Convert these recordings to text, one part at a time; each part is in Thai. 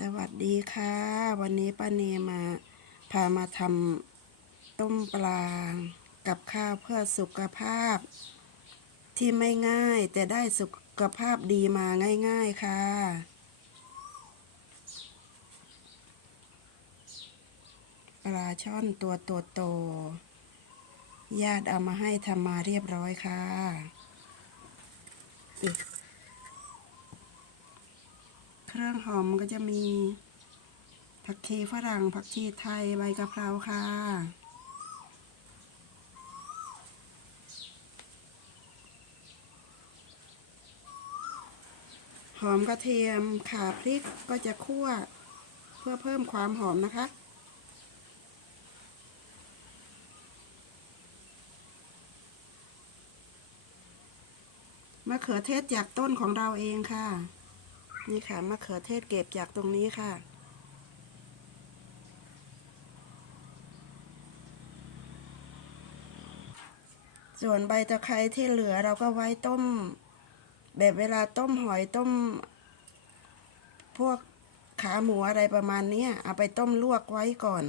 สวัสดีค่ะ วันนี้ป้าเนมาพามาทำต้มปลากับข้าวเพื่อสุขภาพ ที่ไม่ง่ายแต่ได้สุขภาพดีมาง่าย ๆค่ะ ปลาช่อนตัวโตๆญาติเอามาให้ทำมาเรียบร้อยค่ะ เครื่องหอมก็จะมี ผักชีฝรั่ง ผักชีไทยใบกะเพราค่ะ หอมกระเทียมขาพริกก็จะคั่วเพื่อเพิ่มความหอมนะคะมะเขือเทศจากต้นของเราเองค่ะ นี่ค่ะมะเขือเทศเก็บจากตรงนี้ค่ะ ส่วนใบตะไคร้ที่เหลือเราก็ไว้ต้ม แบบเวลาต้มหอยต้ม พวกขาหมูอะไรประมาณนี้เอาไปต้มลวกไว้ก่อน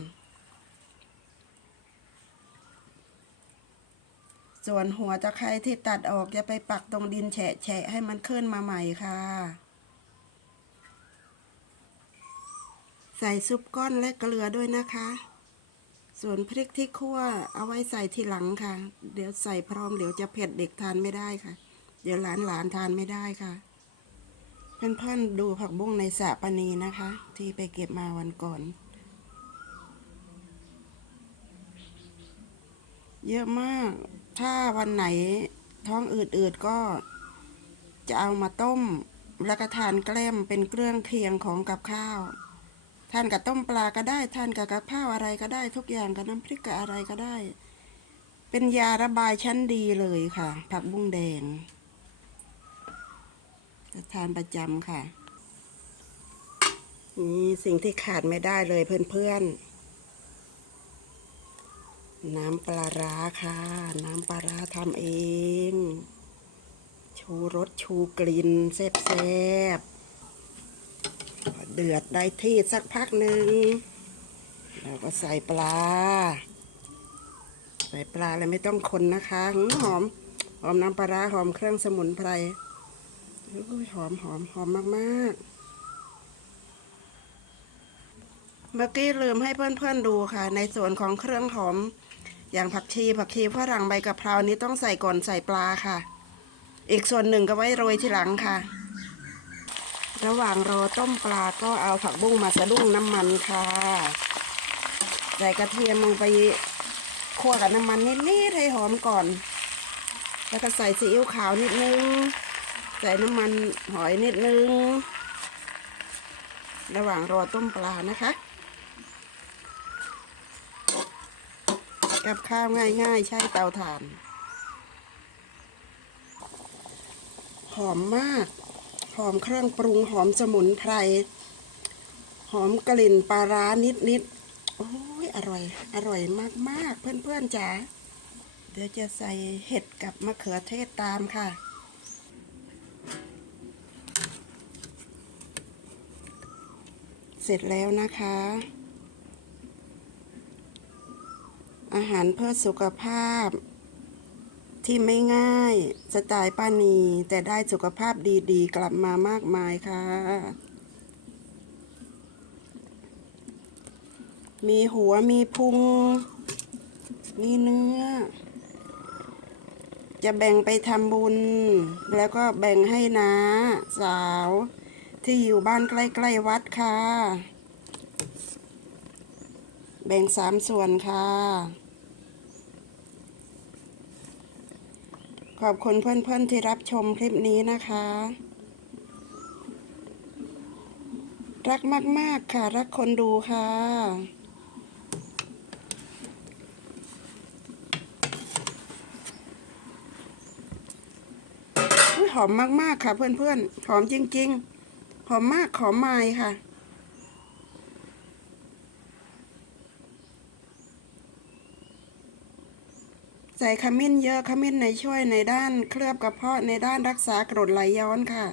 ส่วนหัวตะไคร้ที่ตัดออกจะไปปักตรงดินแฉะๆให้มันขึ้นมาใหม่ค่ะ ส่ซุปก้อนและเกลือด้วยนะคะ ส่วนพริกที่คั่วเอาไว้ใส่ทีหลังค่ะ เดี๋ยวใส่พร้อมเดี๋ยวจะเผ็ดเด็กทานไม่ได้ค่ะ เดี๋ยวหลานหลานๆทานไม่ได้ค่ะเพื่อนๆดูผักบุ้งในสระปนีนะคะ ที่ไปเก็บมาวันก่อน เยอะมาก ถ้าวันไหนท้องอืดๆก็จะเอามาต้ม แล้วก็ทานแกล้มเป็นเครื่องเคียงของกับข้าว ทานกับต้มปลาก็ได้ ทานกับกับข้าวอะไรก็ได้ ทุกอย่างกับน้ำพริกกับอะไรก็ได้ เป็นยาระบายชั้นดีเลยค่ะ ผักบุ้งแดงจะทานประจำค่ะ นี่สิ่งที่ขาดไม่ได้เลยเพื่อนๆ น้ำปลาร้าค่ะ น้ำปลาร้าทำเอง ชูรสชูกลิ่นแซ่บๆ เดือดได้ที่สักพักหนึ่งเราก็ใส่ปลา ใส่ปลาเลยไม่ต้องคนนะคะหืมหอมหอมน้ำปลาร้าหอมเครื่องสมุนไพรหอมหอมหอมมากๆ เมื่อกี้ลืมให้เพื่อนๆดูค่ะ ในส่วนของเครื่องหอม อย่างผักชีผักชีฝรั่งใบกะเพรานี้ต้องใส่ก่อนใส่ปลาค่ะ อีกส่วนหนึ่งก็ไว้โรยทีหลังค่ะ ระหว่างรอต้มปลาก็เอาผักบุ้งมาสะดุ้งน้ำมันค่ะ ใส่กระเทียมลงไปคั่วกับน้ำมันนิดๆให้หอมก่อน แล้วก็ใส่ซีอิ๊วขาวนิดนึง ใส่น้ำมันหอยนิดนึง ระหว่างรอต้มปลานะคะ กับข้าวง่ายๆ ใช้เตาถ่าน หอมมาก หอมเครื่องปรุงหอมสมุนไพร หอมกลิ่นปลาร้านิดๆโอ้ยอร่อย อร่อยมากๆ เพื่อนๆจ๋าเดี๋ยวจะใส่เห็ดกับมะเขือเทศตามค่ะเสร็จแล้วนะคะ อาหารเพื่อสุขภาพ ที่ไม่ง่าย สไตล์ป้านี แต่ได้สุขภาพดีๆ กลับมามากมายค่ะ มีหัวมีพุง มีเนื้อ จะแบ่งไปทำบุญ แล้วก็แบ่งให้น้าสาว ที่อยู่บ้านใกล้ ๆ วัดค่ะ แบ่งสามส่วนค่ะ ขอบคุณเพื่อนๆที่รับชมคลิปนี้นะคะ รักมาก ๆ ค่ะ รักคนดูค่ะหอมมาก ๆ ค่ะ เพื่อนๆหอมจริง ๆ หอมมากหอมไม้ค่ะ ใส่ขมิ้นเยอะขมิ้นในช่วยในด้านเคลือบกระเพาะในด้านรักษากรดไหลย้อนค่ะ